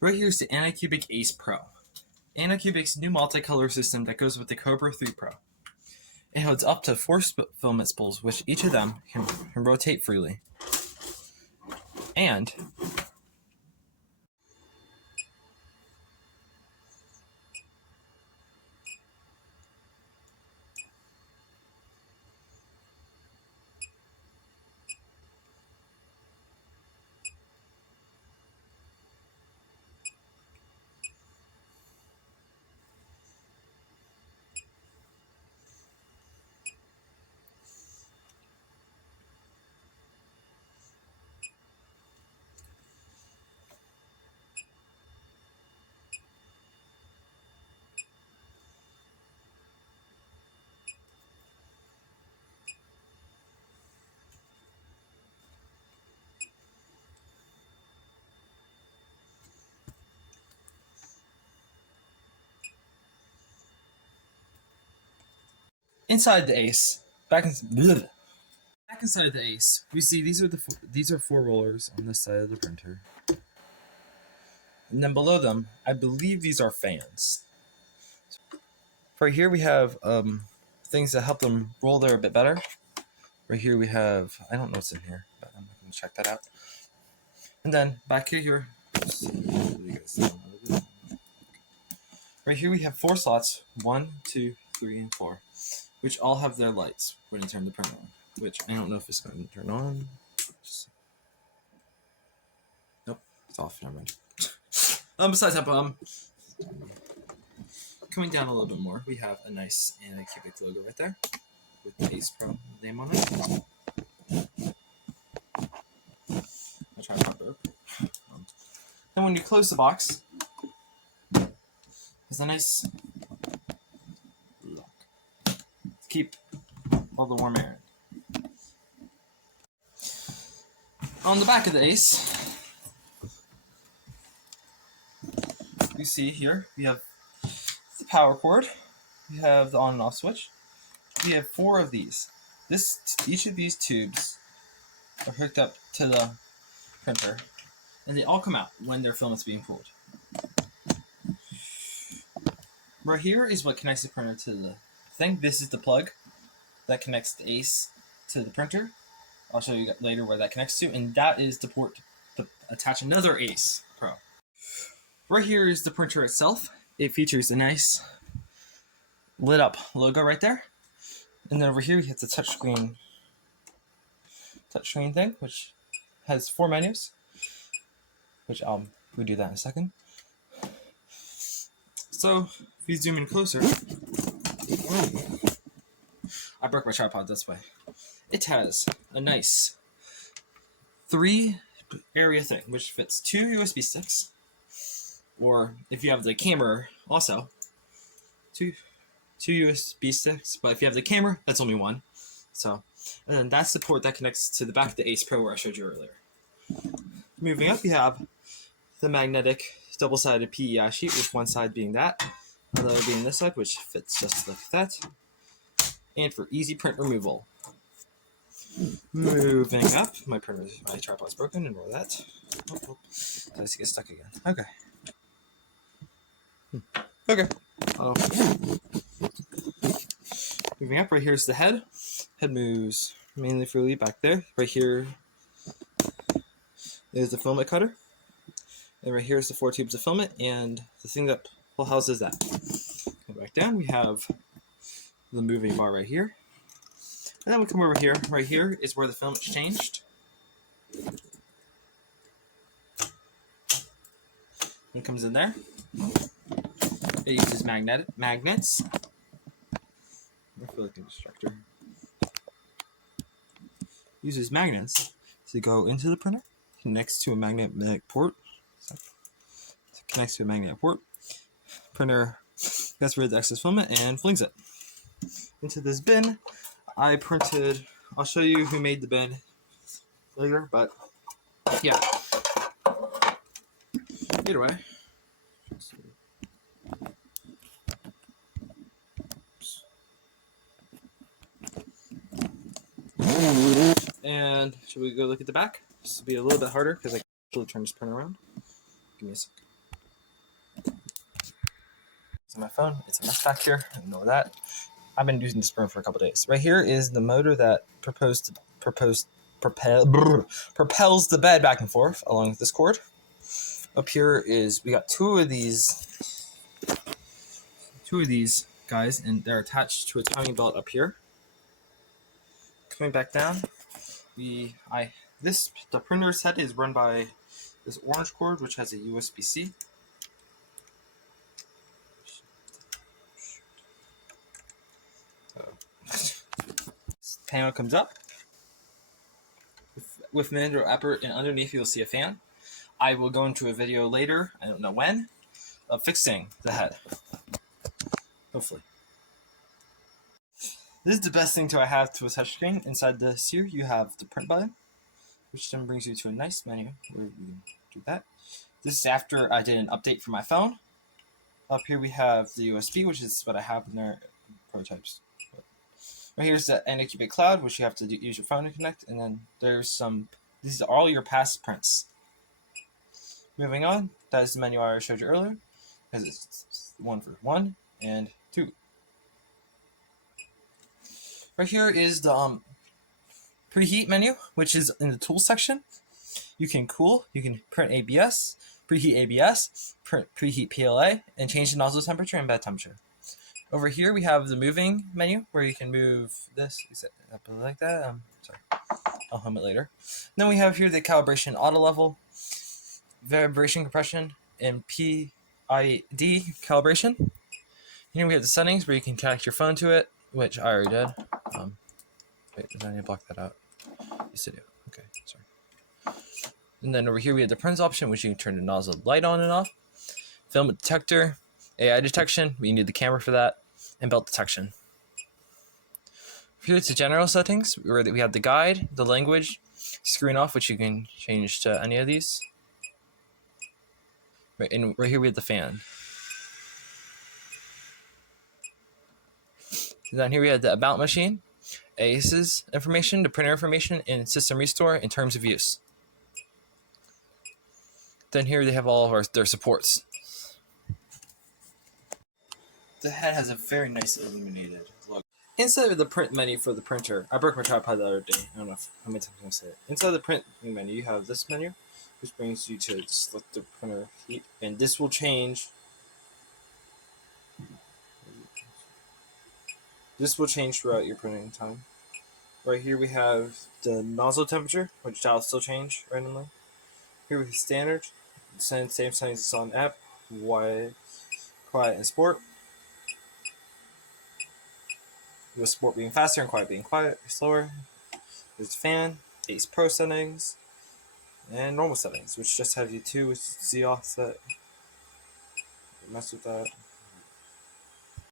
Right here is the Anycubic Ace Pro. Anycubic's new multicolor system that goes with the Kobra 3 Pro. It holds up to 4 filament spools, which each of them can rotate freely. And inside the Ace, back inside the Ace, we see these are 4 rollers on this side of the printer, and then below them, I believe these are fans. Right here we have things that help them roll there a bit better. Right here we have, I don't know what's in here, but I'm going to check that out. And then back here, right here we have 4 slots, 1, 2, 3, and 4, which all have their lights when you turn the printer on, which I don't know if it's going to turn on. Nope, it's off, never mind. Besides that, coming down a little bit more, we have a nice Anycubic logo right there with the Ace Pro name on it. I'll try to pop it up. Then when you close the box, there's a nice lock to keep all the warm air in. On the back of the Ace, you see here, we have the power cord, we have the on and off switch, we have 4 of these. Each of these tubes are hooked up to the printer, and they all come out when their filament's being pulled. Right here is what connects the printer to the thing. This is the plug that connects the Ace to the printer. I'll show you later where that connects to, and that is the port to attach another Ace Pro. Right here is the printer itself. It features a nice lit up logo right there. And then over here we have the touchscreen thing, which has 4 menus, which we'll do that in a second. So if you zoom in closer, I broke my tripod this way. It has a nice 3 area thing, which fits 2 USB sticks, or if you have the camera, also 2 USB sticks, but if you have the camera, that's only 1. So, and then that's the port that connects to the back of the Ace Pro where I showed you earlier. Moving up, you have the magnetic double-sided PEI sheet, with one side being that, and the other being this side, which fits just like that, and for easy print removal. Moving up, my tripod's broken, ignore that. Oh, let's get stuck again. Okay. Okay. Moving up, right here is the head. Head moves mainly freely back there. Right here is the filament cutter. And right here is the 4 tubes of filament and the thing that houses that. Go back down, we have the moving bar right here. And then we come over here. Right here is where the filament's changed. It comes in there. It uses magnets. I feel like an instructor. Uses magnets to go into the printer, connects to a magnetic port. Connects to a magnetic port. Printer gets rid of the excess filament and flings it into this bin. I printed. I'll show you who made the bin later, but yeah. Either way. And should we go look at the back? This will be a little bit harder because I can actually turn this printer around. Give me a sec. using my phone. It's a mess back here. Ignore that. I've been using this printer for a couple days. Right here is the motor that propels the bed back and forth along with this cord. Up here is we got two of these guys, and they're attached to a timing belt up here. Coming back down, the printer's head is run by this orange cord, which has a USB-C. This panel comes up with Mandro Upper, and underneath you'll see a fan. I will go into a video later, I don't know when, of fixing the head. Hopefully. This is the best thing I have to a touchscreen. Inside this here, you have the print button, which then brings you to a nice menu where you can do that. This is after I did an update for my phone. Up here we have the USB, which is what I have in their prototypes. Right here's the anycubic cloud, which you have to use your phone to connect, and then there's these are all your past prints. Moving on, that is the menu I already showed you earlier, because it's one for 1 and 2. Right here is the preheat menu, which is in the tools section. You can cool, you can print ABS, preheat ABS, preheat PLA, and change the nozzle temperature and bed temperature. Over here we have the moving menu, where you can move this up like that. Sorry, I'll home it later. Then we have here the calibration auto level, vibration compression, and PID calibration. Here we have the settings where you can connect your phone to it, which I already did. Wait, does I need to block that out? Yes, I do. Okay, sorry. And then over here we have the prints option, which you can turn the nozzle light on and off. Film detector, AI detection, we need the camera for that, and belt detection. Here's the general settings, where we have the guide, the language, screen off, which you can change to any of these. Right, and right here we have the fan. And then here we have the about machine, ACES information, the printer information, and system restore in terms of use. Then here they have all of their supports. The head has a very nice illuminated look. Inside of the print menu for the printer, I broke my tripod the other day. I don't know how many times I'm going to say it. Inside the print menu, you have this menu, which brings you to select the printer heat, and this will change. This will change throughout your printing time. Right here we have the nozzle temperature, which I'll still change randomly. Here we have standard, same settings as on app, quiet, and sport. With sport being faster and quiet being slower. There's fan, ACE Pro settings, and normal settings, which just have you 2 with Z offset. Mess with that.